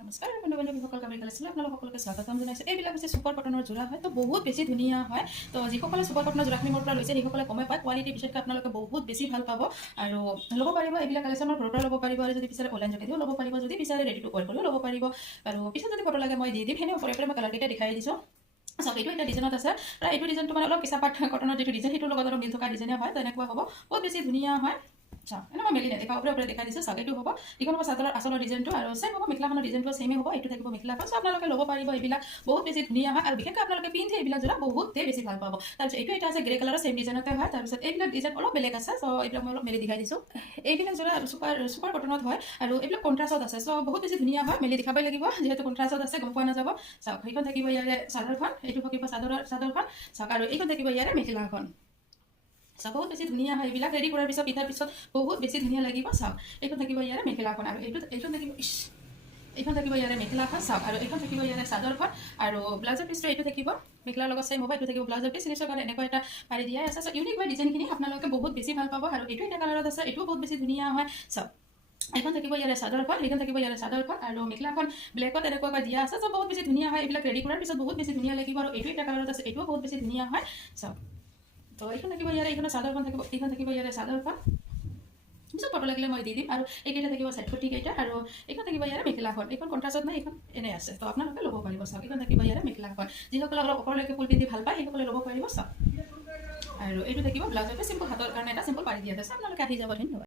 নমস্কাৰ বন্ধু-বান্ধৱীসকল, কামৰি কালেকশ্যন আপোনালোক সকলোকে স্বাগতম জনাইছোঁ। এইবিলাক হৈছে ছুপাৰ কটনৰ যোৰা হয়, তো বহুত বেছি ধুনীয়া হয়। তো যিসকলে ছুপাৰ কটনৰ যোৰাখিনি মোৰ পৰা লৈছে সেইসকলে গমে পায় কোৱালিটি বিশেষকৈ আপোনালোকে বহুত বেছি ভাল পাব আৰু ল'ব পাৰিব। এইবিলাক কালেকশ্যনৰ ঘৰৰ পৰা ল'ব পাৰিব আৰু যদি বিচাৰে অনলাইন যোগেদিও ল'ব পাৰিব, যদি বিচাৰে ৰেডি টু ৱেৰ কৰিও ল'ব পাৰিব। আৰু পিছত যদি ফটো লাগে মই দি দিম। সেনেও ওপৰে মই কালাৰকেইটা দেখাই দিছোঁ। চাওক, এইটো এটা ডিজাইনত আছে। প্ৰায় এইটো ডিজাইনটো মানে অলপ কেঁচা পাট কটনৰ যিটো ডিজাইন সেইটোৰ লগত অলপ মিল থকা ডিজাইনে হয়, তেনেকুৱা হ'ব। বহুত বেছি ধুনীয়া হয়। চাওক, এনে মই মেলি নেদেখা ওপৰে দেখাই দিছোঁ। চাওক, এইটো হ'ব এইখন হ'ব চাদৰৰ আচলৰ ডিজাইনটো আৰু চেম হ'ব মেখেলাখনৰ ডিজাইনটো চেমে হ'ব। এইটো থাকিব মেখেলাখন। চ' আপোনালোকে ল'ব পাৰিব। এইবিলাক বহুত বেছি ধুনীয়া হয় আৰু বিশেষকৈ আপোনালোকে পিন্ধি এইবিলাক যোৰা বহুতেই বেছি ভাল পাব। তাৰপিছত এইটো এটা আছে গ্ৰে কালাৰৰ চেম ডিজাইনতে হয়। তাৰপিছত এইবিলাক ডিজাইন অলপ বেলেগ আছে। চ' এইবিলাক মই অলপ মেলি দেখাই দিছোঁ। এইবিলাক যোৰা ছুপাৰ কটনত হয় আৰু এইবিলাক কণ্ট্ৰাষ্টত আছে। চ' বহুত বেছি ধুনীয়া হয়। মেলি দেখাবই লাগিব যিহেতু কণ্ট্ৰাষ্টত আছে, গম পোৱা নাযাব। চাওক, সেইখন থাকিব ইয়াৰে চাদৰখন, এইটো থাকিব চাদৰখন। চাওক, আৰু এইখন থাকিব ইয়াৰে মেখেলাখন। চাওক, বহুত বেছি ধুনীয়া হয়। এইবিলাক ৰেডি কৰাৰ পিছত পিন্ধাৰ পিছত বহুত বেছি ধুনীয়া লাগিব। চাওক, এইখন থাকিব ইয়াৰে মেখেলাখন আৰু এইখন থাকিব এইখন থাকিব ইয়াৰে মেখেলাখন। চাওক, আৰু এইখন থাকিব ইয়াৰে চাদৰখন আৰু ব্লাউজৰ পিছটো এইটো থাকিব মেখেলাৰ লগত চেম হ'ব। এইটো থাকিব ব্লাউজৰ পিছ চিলিচৰ কাৰণে এনেকুৱা এটা পাৰি দিয়াই আছে। চ' ইউনিক হয় ডিজাইনখিনি, আপোনালোকে বহুত বেছি ভাল পাব আৰু এইটো এটা কালাৰত আছে। এইটোও বহুত বেছি ধুনীয়া হয়। চাওক, এইখন থাকিব ইয়াৰে চাদৰখন, এইখন থাকিব ইয়াৰে চাদৰখন আৰু মেখেলাখন ব্লেকত এনেকুৱাকৈ দিয়া আছে। চ' বহুত বেছি ধুনীয়া হয়। এইবিলাক ৰেডি কৰাৰ পিছত বহুত বেছি ধুনীয়া লাগিব আৰু এইটো এটা কালাৰত আছে। এইটোও বহুত বেছি ধুনীয়া হয়। চাওক, তো এইখন থাকিব ইয়াৰে, এইখনৰ চাদৰখন থাকিব, এইখন থাকিব ইয়াৰে চাদৰখন। পিছত ফটো লাগিলে মই দি দিম। আৰু এইকেইটা থাকিব চাইড ফটিকেইটা আৰু এইখন থাকিব ইয়াৰে মেখেলাখন। এইখন কণ্ট্ৰাষ্টত নাই, এইখন এনে আছে। তো আপোনালোকে ল'ব পাৰিব। চাওক, এইখন থাকিব ইয়াৰে মেখেলাখন। যিসকলে অলপ ওপৰলৈকে ফুল পিন্ধি ভাল পায় সেইসকলে ল'ব পাৰিব। চাওক, আৰু এইটো থাকিব ব্লাউজতে চিম্পল হাতৰ কাৰণে এটা চিম্পল পাৰি দিয়া আছে। আপোনালোকে আহি যাব। ধন্যবাদ।